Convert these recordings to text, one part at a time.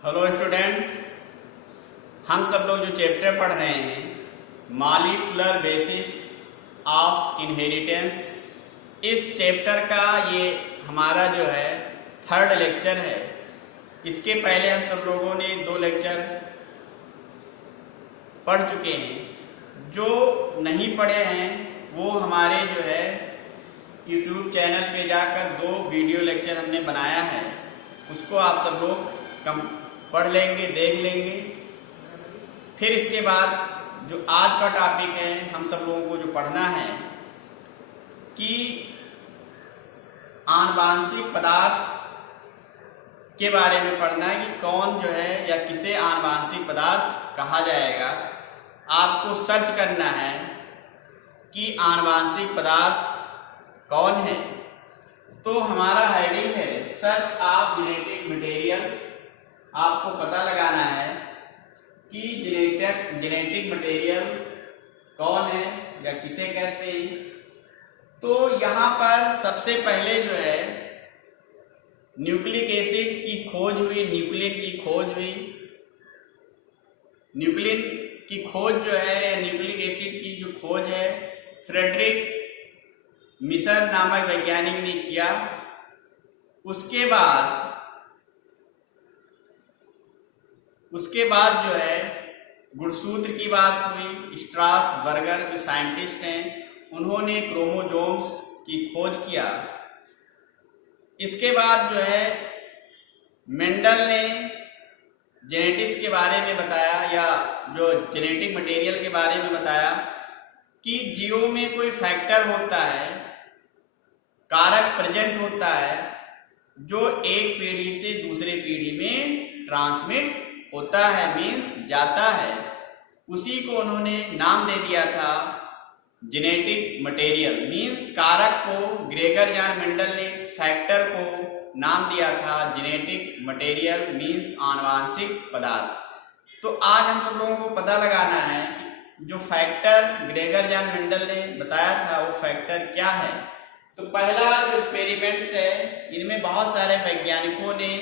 Hello student, हम सब लोग जो चैप्टर पढ़ रहे हैं मॉलिक्यूलर बेसिस ऑफ इनहेरिटेंस, इस चैप्टर का ये हमारा जो है थर्ड लेक्चर है। इसके पहले हम सब लोगों ने 2 लेक्चर पढ़ चुके हैं। जो नहीं पढ़े हैं वो हमारे जो है यूट्यूब चैनल पे जाकर 2 वीडियो लेक्चर हमने बनाया है, उसको आप सब लोग पढ़ लेंगे, देख लेंगे। फिर इसके बाद जो आज का टॉपिक है हम सब लोगों को जो पढ़ना है कि आनुवांशिक पदार्थ के बारे में पढ़ना है कि कौन जो है या किसे आनुवांशिक पदार्थ कहा जाएगा। आपको सर्च करना है कि आनुवांशिक पदार्थ कौन है। तो हमारा हेडिंग है सर्च ऑफ जेनेटिक मटेरियल। आपको पता लगाना है कि जेनेटिक मटेरियल कौन है या किसे कहते हैं। तो यहाँ पर सबसे पहले जो है न्यूक्लिक एसिड की खोज हुई, न्यूक्लिन की खोज हुई। न्यूक्लिन की खोज जो है या न्यूक्लिक एसिड की जो खोज है फ्रेडरिक मिशर नामक वैज्ञानिक ने किया। उसके बाद जो है गुणसूत्र की बात हुई। स्ट्रासबर्गर जो साइंटिस्ट हैं उन्होंने क्रोमोसोम्स की खोज किया। इसके बाद जो है मेंडल ने जेनेटिक्स के बारे में बताया या जो जेनेटिक मटेरियल के बारे में बताया कि जीवों में कोई फैक्टर होता है, कारक प्रेजेंट होता है जो एक पीढ़ी से दूसरे पीढ़ी में ट्रांसमिट होता है, मीन्स जाता है। उसी को उन्होंने नाम दे दिया था जेनेटिक मटेरियल, मीन्स कारक को ग्रेगर यान मेंडल ने फैक्टर को नाम दिया था जेनेटिक मटेरियल, मीन्स आनुवांशिक पदार्थ। तो आज हम सब लोगों को पता लगाना है कि जो फैक्टर ग्रेगर यान मेंडल ने बताया था वो फैक्टर क्या है। तो पहला जो एक्सपेरिमेंट्स है इनमें बहुत सारे वैज्ञानिकों ने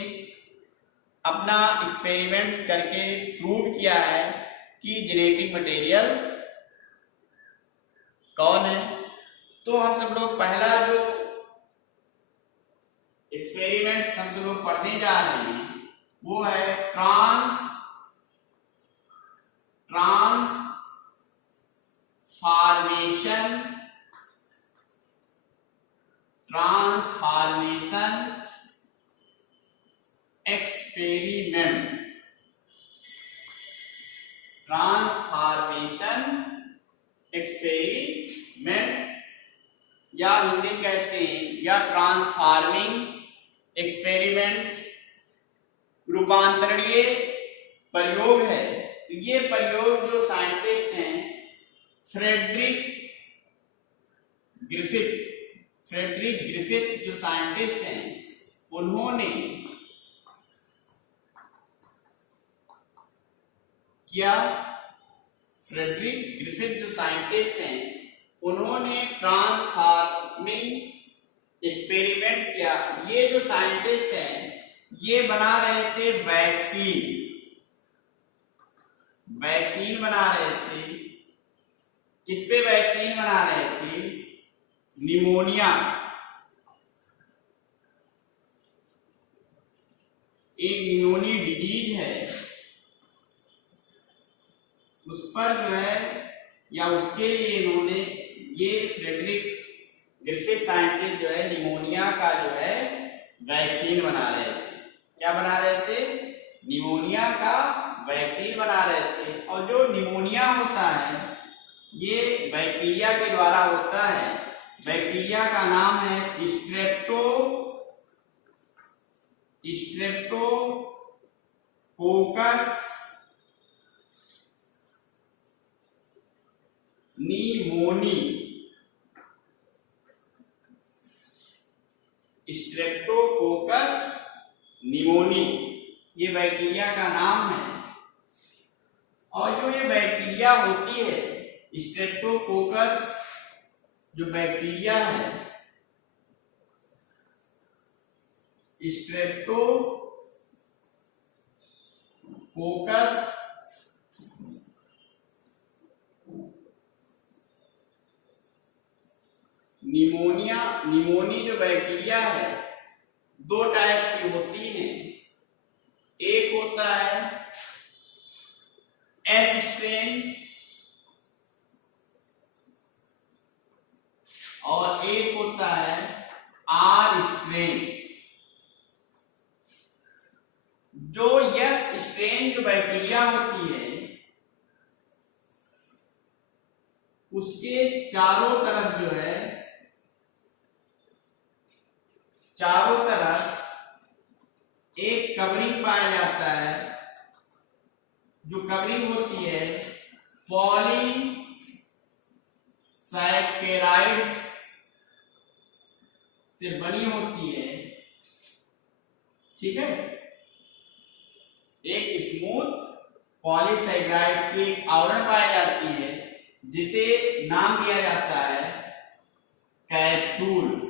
अपना एक्सपेरिमेंट्स करके प्रूव किया है कि जेनेटिक मटेरियल कौन है। तो हम सब लोग पहला जो एक्सपेरिमेंट्स हम सब लोग पढ़ने जा रहे हैं वो है ट्रांसफॉर्मेशन एक्सपेरिमेंट। ट्रांसफॉर्मेशन एक्सपेरिमेंट या हिंदी में कहते हैं या ट्रांसफॉर्मिंग एक्सपेरिमेंट्स, रूपांतरणीय प्रयोग है। तो ये प्रयोग जो साइंटिस्ट हैं फ्रेडरिक ग्रिफिथ जो साइंटिस्ट हैं उन्होंने किया। फ्रेडरिक ग्रिफिथ जो साइंटिस्ट हैं उन्होंने ट्रांसफॉर्मिंग एक्सपेरिमेंट्स किया। ये जो साइंटिस्ट हैं ये बना रहे थे वैक्सीन बना रहे थे। किस पे वैक्सीन बना रहे थे? निमोनिया। एक निमोनी डिजीज है उस पर जो है या उसके लिए इन्होंने ये फ्रेडरिक ग्रिफिथ साइंटिस्ट जो है निमोनिया का जो है वैक्सीन बना रहे थे। क्या बना रहे थे? निमोनिया का वैक्सीन बना रहे थे। और जो निमोनिया होता है ये बैक्टीरिया के द्वारा होता है। बैक्टीरिया का नाम है स्ट्रेप्टोकोकस निमोनी। स्ट्रेप्टोकोकस निमोनी ये बैक्टीरिया का नाम है। और जो ये बैक्टीरिया होती है स्ट्रेप्टोकोकस जो बैक्टीरिया है कोकस निमोनी जो बैक्टीरिया है दो टाइप की होती हैं। एक होता है एस स्ट्रेन और एक होता है आर स्ट्रेन। जो एस स्ट्रेन जो बैक्टीरिया होती है उसके चारों तरफ जो है चारों तरफ एक कवरिंग पाया जाता है। जो कवरिंग होती है पॉलीसैकेराइड्स से बनी होती है। ठीक है, एक स्मूथ पॉलीसैकेराइड्स की एक आवरण पाई जाती है जिसे नाम दिया जाता है कैप्सूल।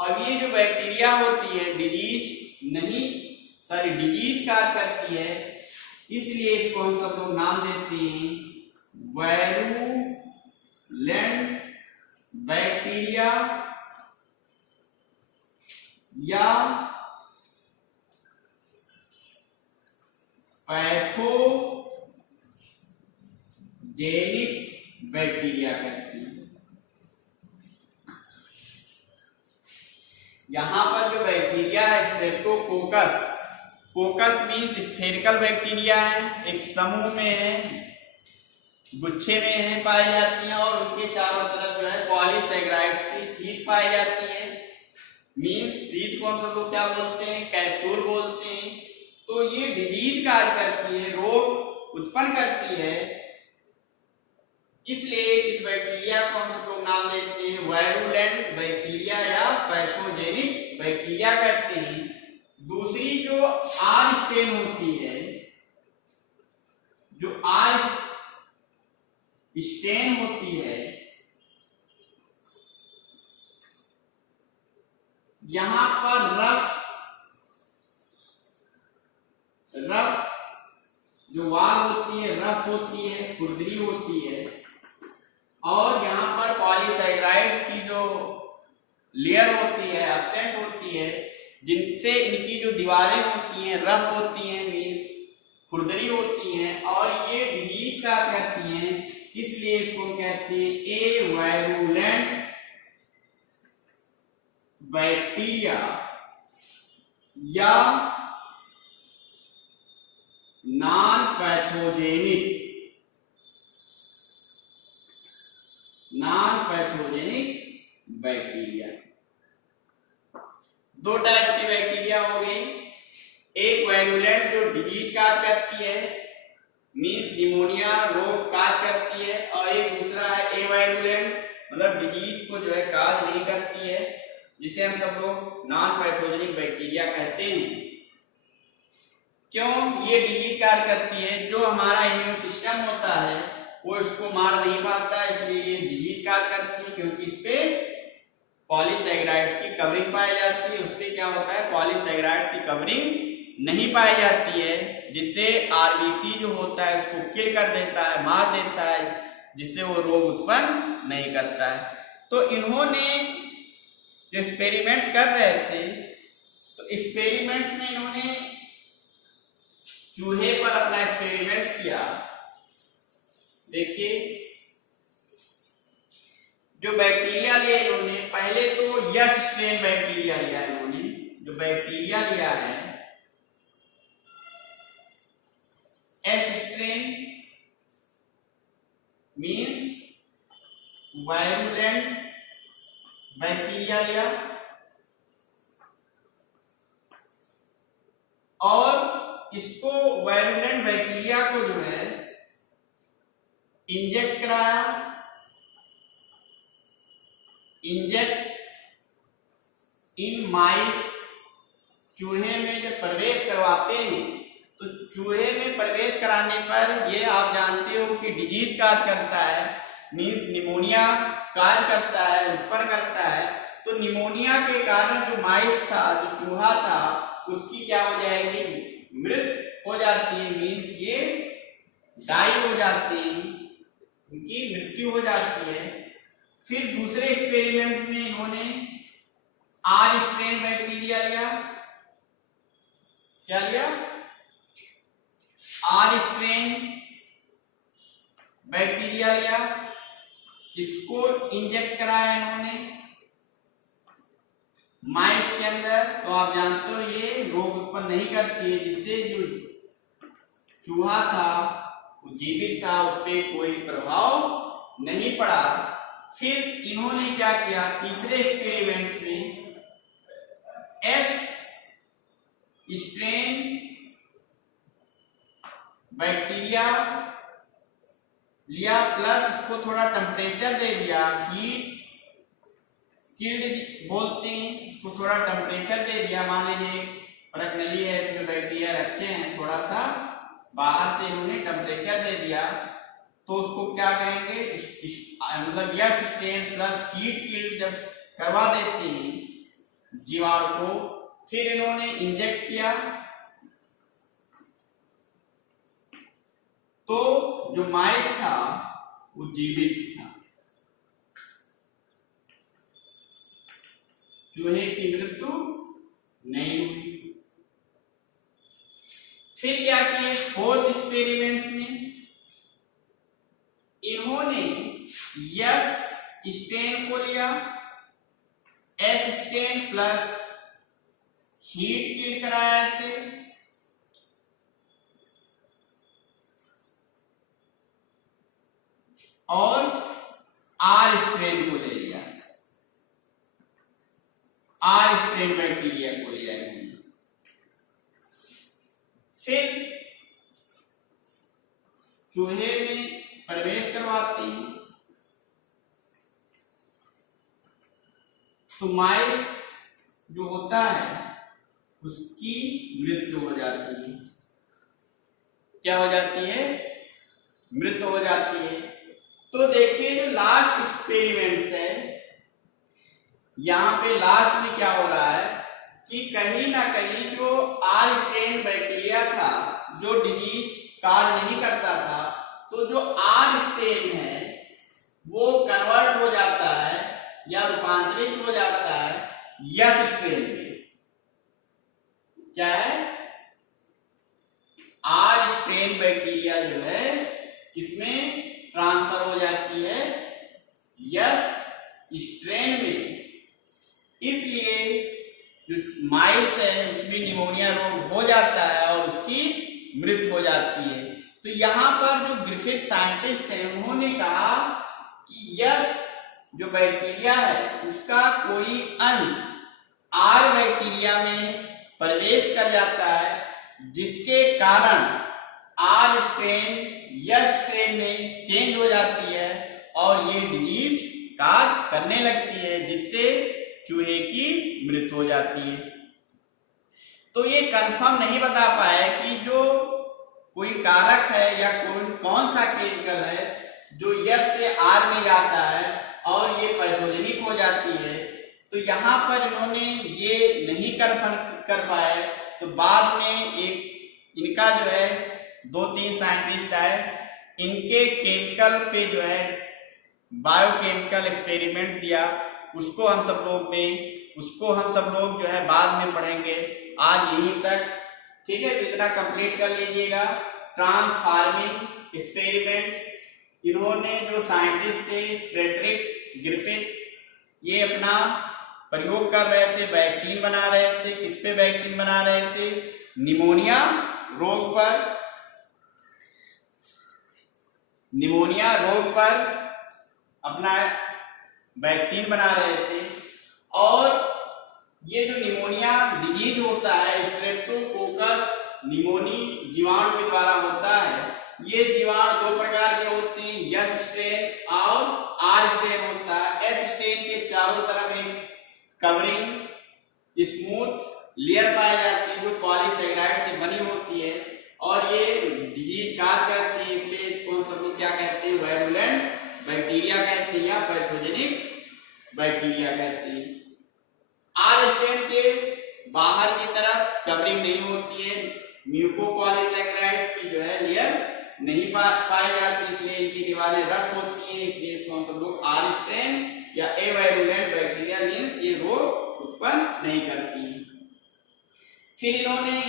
अब ये जो बैक्टीरिया होती है डिजीज काज करती है, इसलिए इसको हम सब लोग नाम देते हैं वायरुलेंट बैक्टीरिया या पैथोजेनिक बैक्टीरिया कहते हैं। यहां पर जो बैक्टीरिया है स्ट्रेप्टोकोकस, कोकस मीन्स स्फेरिकल बैक्टीरिया है, एक समूह में है, गुच्छे में है पाई जाती है और उनके चारों तरफ जो है पॉलीसैकेराइड्स की शीट पाई जाती है। मीन्स शीट को हम सब लोग क्या बोलते हैं, कैप्सूल बोलते हैं। तो ये डिजीज काज करती है, रोग उत्पन्न करती है, इसलिए इस बैक्टीरिया को हम सब लोग नाम देते हैं वायरुलेंट बैक्टीरिया या पैथोजेनिक बैक्टीरिया कहते हैं। दूसरी जो आर स्ट्रेन होती है, जो आर स्ट्रेन होती है, यहां पर रफ जो वाल होती है रफ होती है, खुरदरी होती है और यहां पर पॉलीसैकेराइड्स की जो लेयर होती है एब्सेंट होती है, जिनसे इनकी जो दीवारें होती हैं रफ होती हैं, मीन्स खुरदरी होती हैं और ये डिजीज का करती हैं, इसलिए इसको कहते हैं ए वायरुलेंट बैक्टीरिया या नॉन पैथोजेनिक बैक्टीरिया। दो टाइप की बैक्टीरिया हो गई, एक वायरुलेंट जो डिजीज काज करती है, मीन्स निमोनिया रोग काज करती है, और एक दूसरा है ए वायरुलेंट, मतलब डिजीज को जो है काज नहीं करती है, जिसे हम सब लोग नॉन पैथोजेनिक बैक्टीरिया कहते हैं। क्यों ये डिजीज काज करती है? जो हमारा इम्यून सिस्टम होता है वो इसको मार नहीं पाता, इसलिए ये डिजीज काज करती है, क्योंकि इस पे पॉलीसैकेराइड्स की कवरिंग पाई जाती है। उस पे क्या होता है, पॉलीसैकेराइड्स की कवरिंग नहीं पाई जाती है, जिससे आरबीसी जो होता है उसको किल कर देता है, मार देता है, जिससे वो रोग उत्पन्न नहीं करता है। तो इन्होंने जो एक्सपेरिमेंट्स कर रहे थे, तो एक्सपेरिमेंट्स में इन्होंने चूहे पर अपना एक्सपेरिमेंट्स किया। देखिए जो बैक्टीरिया लिया इन्होंने, पहले तो यस स्ट्रेन बैक्टीरिया लिया इन्होंने। जो बैक्टीरिया लिया है S strain means virulent bacteria लिया और इसको वायरुलेंट बैक्टीरिया को जो है इंजेक्ट कराया। इंजेक्ट इन माइस, चूहे में जब प्रवेश करवाते हैं तो चूहे में प्रवेश कराने पर ये आप जानते हो कि डिजीज काज करता है, मीन्स निमोनिया काज करता है, उत्पन्न करता है। तो निमोनिया के कारण जो माइस था, जो चूहा था, उसकी क्या हो जाएगी, मृत हो जाती है, मीन्स ये डाई हो जाती है, उनकी मृत्यु हो जाती है। फिर दूसरे एक्सपेरिमेंट में इन्होंने आर स्ट्रेन बैक्टीरिया लिया, क्या लिया, आर स्ट्रेन बैक्टीरिया लिया, इसको इंजेक्ट कराया इन्होंने माइस के अंदर। तो आप जानते हो ये रोग उत्पन्न नहीं करती है, जिससे जो चूहा था वो जीवित था, उस पर कोई प्रभाव नहीं पड़ा। फिर इन्होंने क्या किया, तीसरे एक्सपेरिमेंट्स में एस स्ट्रेन बैक्टीरिया लिया, प्लस उसको थोड़ा टेम्परेचर दे दिया, हीट किल्ड बोलते हैं, उसको थोड़ा टेम्परेचर दे दिया। मान लीजिए परखनली है, इसमें बैक्टीरिया रखे हैं, थोड़ा सा बाहर से इन्होंने टेम्परेचर दे दिया, तो उसको क्या कहेंगे, मतलब yes strain plus heat killed जब करवा देते हैं जीवाणु को, फिर इन्होंने इंजेक्ट किया, तो जो माइस था वो जीवित था, चूहे की मृत्यु नहीं हुई। फिर क्या किए, फोर्थ एक्सपेरिमेंट्स में इन्होंने यस स्ट्रेन को लिया, S strain plus heat kill कराया इसे, और आर स्ट्रेन को ले लिया, आर स्ट्रेन बैक्टीरिया को लिया इन्होंने। फिर चूहे में प्रवेश करवाते हैं, तो माइस जो होता है उसकी मृत्यु हो जाती है, क्या हो जाती है, मृत्यु हो जाती है। तो देखिए जो लास्ट एक्सपेरिमेंट्स है, यहां पे लास्ट में क्या हो रहा है कि कहीं ना कहीं जो आर स्ट्रेन बैक्टीरिया था, जो डिजीज काज नहीं करता था, तो जो आर स्ट्रेन है वो कन्वर्ट हो जाता है या रूपांतरित हो जाता है यस स्ट्रेन में। क्या है, आर स्ट्रेन बैक्टीरिया जो है इसमें ट्रांसफर हो जाती है यस स्ट्रेन में। इसलिए जो माइस है उसमें निमोनिया रोग हो जाता है और उसकी मृत्यु हो जाती है। तो यहाँ पर जो ग्रिफिथ साइंटिस्ट है उन्होंने कहा कि यस जो बैक्टीरिया है उसका कोई अंश आर बैक्टीरिया में प्रवेश कर जाता है, जिसके कारण आर स्ट्रेन यस स्ट्रेन में चेंज हो जाती है और ये डिजीज काज करने लगती है, जिससे चूहे की मृत्यु हो जाती है। तो ये कंफर्म नहीं बता पाए कि जो कोई कारक है या कौन सा केमिकल है जो यस से आर में जाता है और ये पैथोजेनिक हो जाती है। तो यहाँ पर इन्होंने ये नहीं कंफर्म कर पाए, तो बाद में एक इनका जो है 2-3 साइंटिस्ट आए, इनके केमिकल पे जो है बायोकेमिकल एक्सपेरिमेंट्स दिया, उसको हम सब लोग जो है बाद में पढ़ेंगे। आज यहीं तक, ठीक है, तो इतना कंप्लीट कर लीजिएगा। ट्रांसफार्मिंग एक्सपेरिमेंट्स, इन्होंने जो साइंटिस्ट थे फ्रेडरिक ग्रिफिथ, ये अपना प्रयोग कर रहे थे, वैक्सीन बना रहे थे। किस पे वैक्सीन बना रहे थे? निमोनिया रोग पर। निमोनिया रोग पर अपना वैक्सीन बना रहे थे। और ये जो निमोनिया डिजीज होता है स्ट्रेप्टोकोकस निमोनी जीवाणु के द्वारा होता है। ये जीवाणु 2 प्रकार के होते हैं, यस स्ट्रेन और आर स्ट्रेन होता है। एस स्ट्रेन के चारों तरफ एक कवरिंग स्मूथ लेयर पाई जाती है जो पॉलीसेकेराइड से बनी होती है और ये डिजीज काज करती है, इसलिए इसको हम सब लोग क्या कहते हैं? वायरुलेंट बैक्टीरिया कहते हैं या पैथोजेनिक बैक्टीरिया कहते हैं। आर स्ट्रेन के बाहर की तरफ कवरिंग नहीं होती है, म्यूकोपॉलीसैकेराइड्स की जो है लेयर नहीं पाई जाती, इसलिए इनकी दीवारें रफ होती हैं, इसलिए इसको हम सब लोग आर स्ट्रेन या एवायरुलेंट बैक्टीरिया मींस ये रोग उत्पन्न नहीं करती। फिर इन्होंने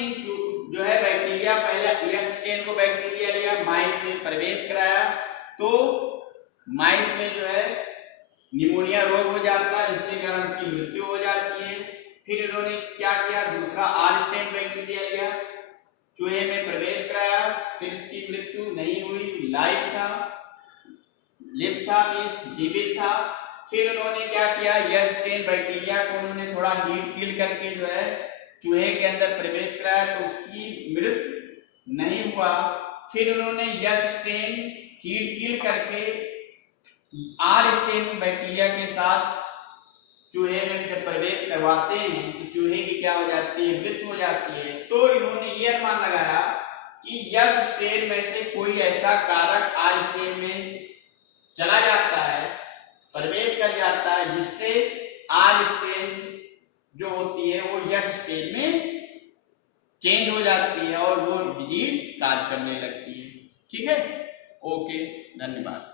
जो है बैक्टीरिया, पहले एफ स्ट्रेन को बैक्टीरिया लिया, माइस में प्रवेश कराया, तो माइस में जो है निमोनिया रोग हो जाता है, इसके कारण उसकी मृत्यु हो जाती है। फिर इन्होंने क्या किया, दूसरा आर स्ट्रेन बैक्टीरिया लिया, चूहे में प्रवेश कराया, फिर उसकी मृत्यु नहीं हुई, लिव था मींस जीवित था। फिर उन्होंने क्या किया, यस स्ट्रेन बैक्टीरिया को उन्होंने थोड़ा हीट किल करके जो है चूहे के अंदर प्रवेश कराया, तो उसकी मृत्यु नहीं हुआ। फिर उन्होंने यस स्ट्रेन हीट किल करके आर स्ट्रेन बैक्टीरिया के साथ चूहे में जब प्रवेश करवाते हैं तो चूहे की क्या हो जाती है, मृत्यु हो जाती है। तो इन्होंने ये अनुमान लगाया कि यस स्ट्रेन में से कोई ऐसा कारक आर स्ट्रेन में चला जाता है, प्रवेश कर जाता है, जिससे आर स्ट्रेन जो होती है वो यस स्ट्रेन में चेंज हो जाती है और वो डिजीज काज करने लगती है। ठीक है, ओके, धन्यवाद।